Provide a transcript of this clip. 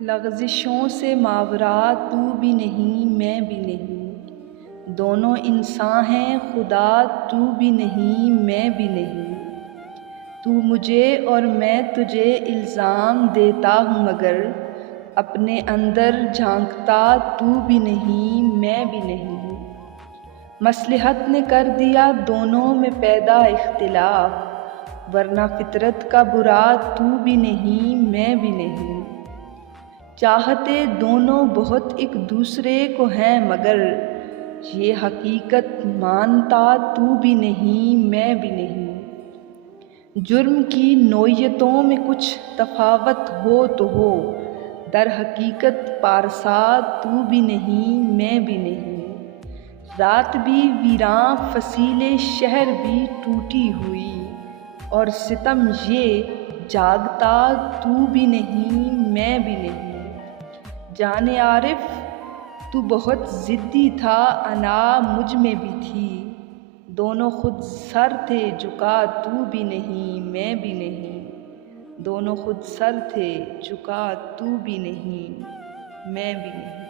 لغزشوں سے ماورا تو بھی نہیں میں بھی نہیں، دونوں انسان ہیں خدا تو بھی نہیں میں بھی نہیں، تو مجھے اور میں تجھے الزام دیتا ہوں مگر اپنے اندر جھانکتا تو بھی نہیں میں بھی نہیں، مصلحت نے کر دیا دونوں میں پیدا اختلاف، ورنہ فطرت کا برا تو بھی نہیں میں بھی نہیں، چاہتے دونوں بہت ایک دوسرے کو ہیں مگر یہ حقیقت مانتا تو بھی نہیں میں بھی نہیں، جرم کی نوعیتوں میں کچھ تفاوت ہو تو ہو، در حقیقت پارسا تو بھی نہیں میں بھی نہیں، رات بھی ویراں فصیل شہر بھی ٹوٹی ہوئی، اور ستم یہ جاگتا تو بھی نہیں میں بھی نہیں، جان عارف تو بہت ضدی تھا انا مجھ میں بھی تھی، دونوں خود سر تھے جھکا تو بھی نہیں میں بھی نہیں، دونوں خود سر تھے جھکا تو بھی نہیں میں بھی نہیں۔